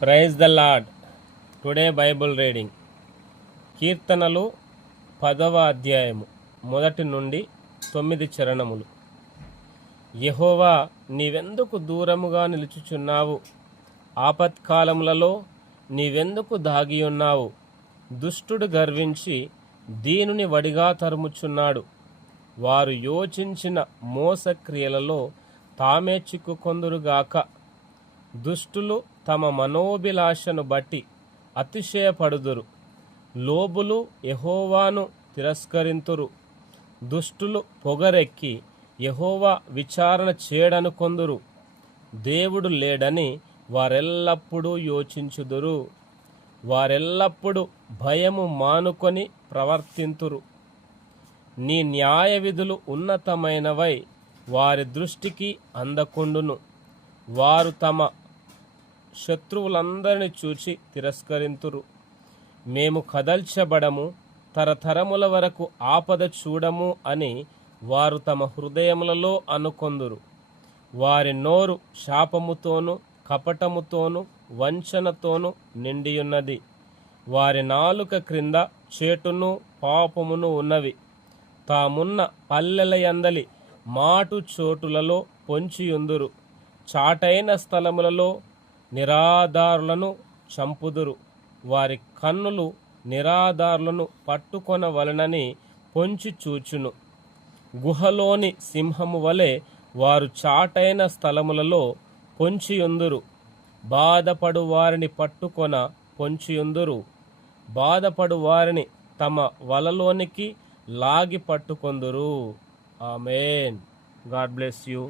Praise the Lord. Today Bible reading కీర్తనలు 10వ అధ్యాయము 1 నుండి 9 చరణములు. యెహోవా, నీవెందుకు దూరముగా నిలుచుచున్నావు? ఆపత్కాలములలో నీవెందుకు దాగియున్నావు? దుష్టుడు గర్వించి దీనుని వడిగా తరుముచున్నాడు. వారు యోచించిన మోసక్రియలలో తామే చిక్కుకొందురుగాక. దుష్టులు తమ మనోభిలాషను బట్టి అతిశయపడుదురు. లోబులు యెహోవాను తిరస్కరింతురు. దుష్టులు పొగరెక్కి యెహోవా విచారణ చేయడనుకొందురు. దేవుడు లేడని వారెల్లప్పుడూ యోచించుదురు. వారెల్లప్పుడూ భయము మానుకొని ప్రవర్తింతురు. నీ న్యాయ విధులు ఉన్నతమైనవై వారి దృష్టికి అందకుండును. వారు తమ శత్రువులందరినీ చూచి తిరస్కరింతురు. మేము కదల్చబడము, తరతరముల వరకు ఆపద చూడము అని వారు తమ హృదయములలో అనుకొందురు. వారి నోరు శాపముతోనూ కపటముతోనూ వంచనతోనూ నిండియున్నది. వారి నాలుక క్రింద చేటును పాపమును ఉన్నవి. తామున్న పల్లెలయందలి మాటు చోటులలో పొంచియుందురు. చాటైన స్థలములలో నిరాధారులను చంపుదురు. వారి కన్నులు నిరాధారులను పట్టుకొనవలెనని పొంచి చూచును. గుహలోని సింహము వలె వారు చాటైన స్థలములలో పొంచియుందురు. బాధపడు వారిని పట్టుకొన పొంచియుందురు. బాధపడు వారిని తమ వలలోనికి లాగి పట్టుకొందురు. ఆమేన్. God bless you.